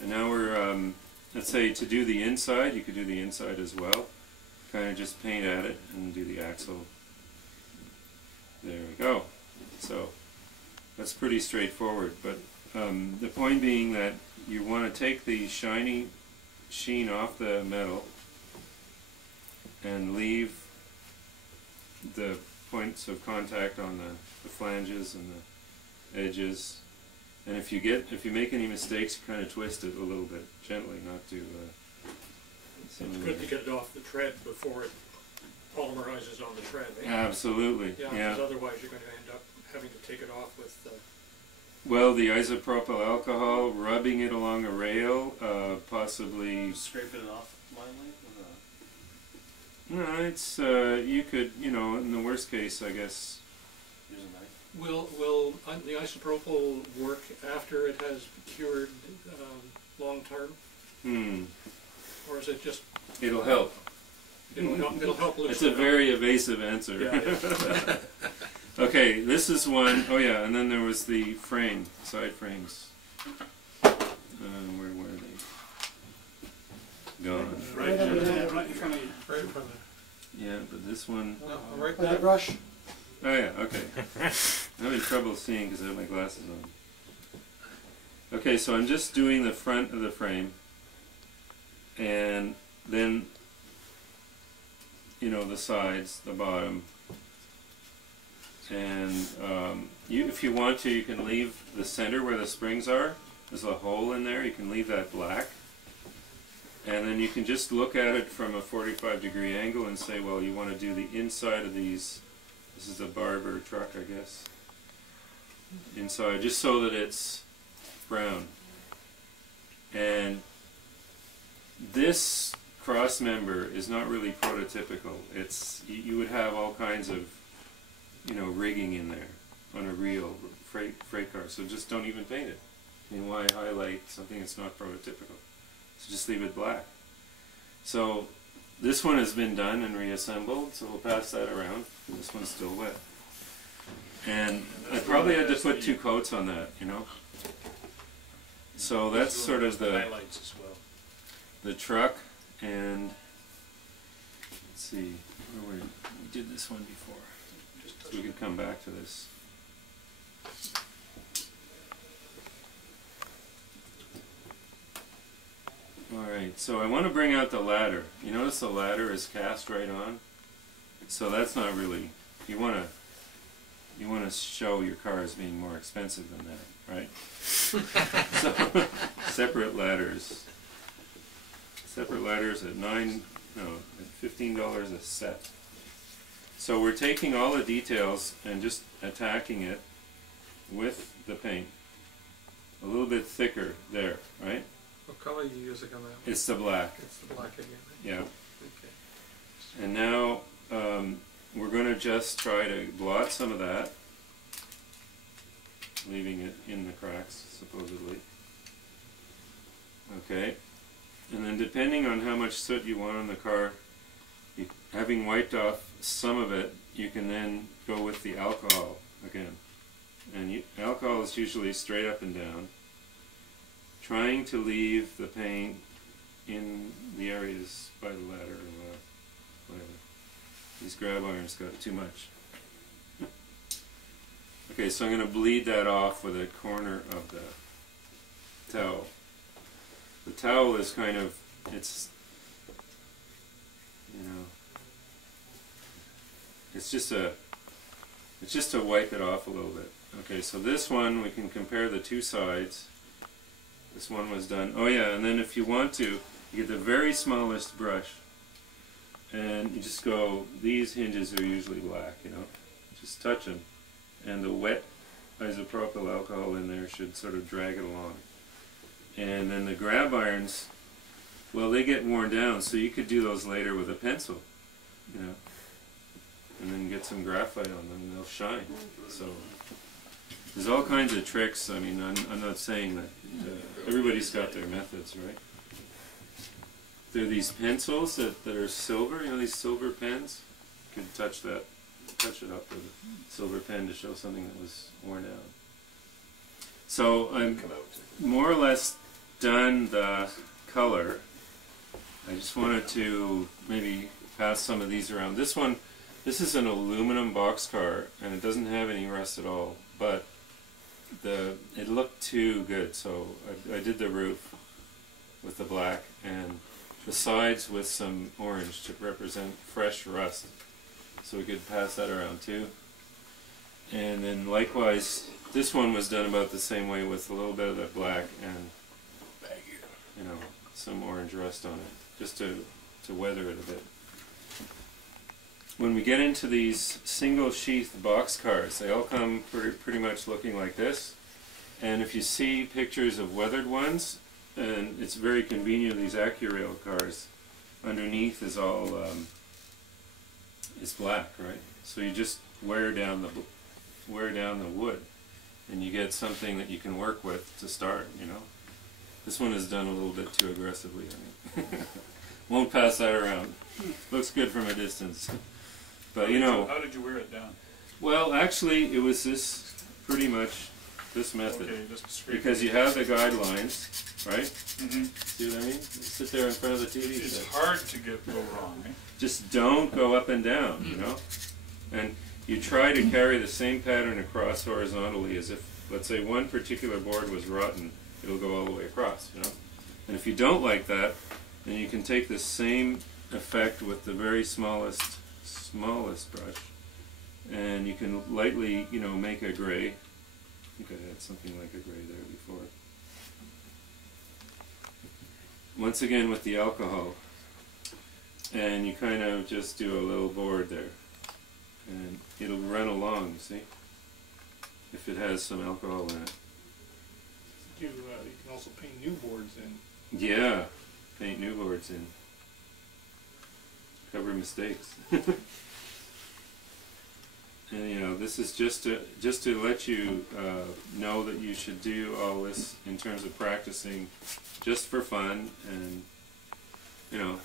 And now we're, let's say to do the inside, you could do the inside as well. Kind of just paint at it and do the axle. There we go. So that's pretty straightforward. But the point being that you want to take the shiny sheen off the metal and leave the points of contact on the flanges and the edges. And if you make any mistakes, you kind of twist it a little bit gently, not to. It's good to get it off the tread before it polymerizes on the tread. Eh? Absolutely. Yeah. Yeah. Because otherwise, you're going to end up having to take it off with. Well, the isopropyl alcohol, rubbing it along a rail, possibly. Scraping it off lightly. No, it's you could, in the worst case, I guess. Use a knife. Will the isopropyl work after it has cured long term? Or is it just? It'll help. It'll help. It's a very evasive answer. Yeah. Okay, this is one. Oh yeah, and then there was the frame, side frames. Where were they? Gone. Right in front of you. Right in front of you. Yeah, but this one. No, right With the brush. Oh yeah, okay. I'm having trouble seeing because I have my glasses on. Okay, so I'm just doing the front of the frame, and then, the sides, the bottom, and if you want to, you can leave the center where the springs are. There's a hole in there. You can leave that black, and then you can just look at it from a 45-degree angle and say, well, you want to do the inside of these. This is a Barber truck, I guess. Inside, just so that it's brown. And this cross member is not really prototypical. It's you would have all kinds of rigging in there on a real freight car. So just don't even paint it. I mean, why highlight something that's not prototypical? So just leave it black. So this one has been done and reassembled, so we'll pass that around. This one's still wet. And I probably had to put 2 coats on that, So that's sort of the highlights as well. The truck, and let's see, we did this one before, so we could come back to this. Alright, so I want to bring out the ladder. You notice the ladder is cast right on? So that's not really, you want to show your car as being more expensive than that, right? So, separate ladders. Separate ladders at $15 a set. So we're taking all the details and just attacking it with the paint. A little bit thicker there, right? What color are you using on that one? It's the black. It's the black again. Yeah. Okay. And now we're going to just try to blot some of that, leaving it in the cracks, supposedly. Okay. And then depending on how much soot you want on the car, having wiped off some of it, you can then go with the alcohol again. And alcohol is usually straight up and down, trying to leave the paint in the areas by the ladder or whatever. These grab irons got too much. Okay, so I'm going to bleed that off with a corner of the towel. The towel is kind of, it's just to wipe it off a little bit. Okay, so this one, we can compare the 2 sides. This one was done. Oh yeah, and then if you want to, you get the very smallest brush, and you just go, these hinges are usually black, just touch them, and the wet isopropyl alcohol in there should sort of drag it along. And then the grab irons, well, they get worn down, so you could do those later with a pencil, and then get some graphite on them and they'll shine. So there's all kinds of tricks. I mean, I'm not saying that everybody's got their methods, right? There are these pencils that are silver, these silver pens. You could touch it up with a silver pen to show something that was worn out. So I'm more or less done the color, I just wanted to maybe pass some of these around. This one, this is an aluminum boxcar, and it doesn't have any rust at all, but it looked too good, so I did the roof with the black and the sides with some orange to represent fresh rust, so we could pass that around too. And then likewise, this one was done about the same way with a little bit of the black and, you know, some orange rust on it, just to weather it a bit. When we get into these single sheath box cars, they all come pretty much looking like this. And if you see pictures of weathered ones, and it's very convenient, these AccuRail cars, underneath is all is black, right? So you just wear down the wood, and you get something that you can work with to start, you know. This one is done a little bit too aggressively, I think. Won't pass that around. Looks good from a distance. But you know, how did you wear it down? well, actually, it was pretty much this method. Okay, just straight. Because you have the guidelines, right? Mm-hmm. See what I mean? You sit there in front of the TV It's set. hard to go wrong, eh? Just don't go up and down, you know? And you try to carry the same pattern across horizontally as if, let's say, one particular board was rotten, it'll go all the way across, you know? And if you don't like that, then you can take the same effect with the very smallest brush, and you can lightly, you know, make a gray. I think I had something like a gray there before. Once again with the alcohol, and you kind of just do a little board there, and it'll run along, you see, if it has some alcohol in it. You can also paint new boards in. Yeah, paint new boards in. Cover mistakes. And you know, this is just to let you know that you should do all this in terms of practicing, just for fun, and you know,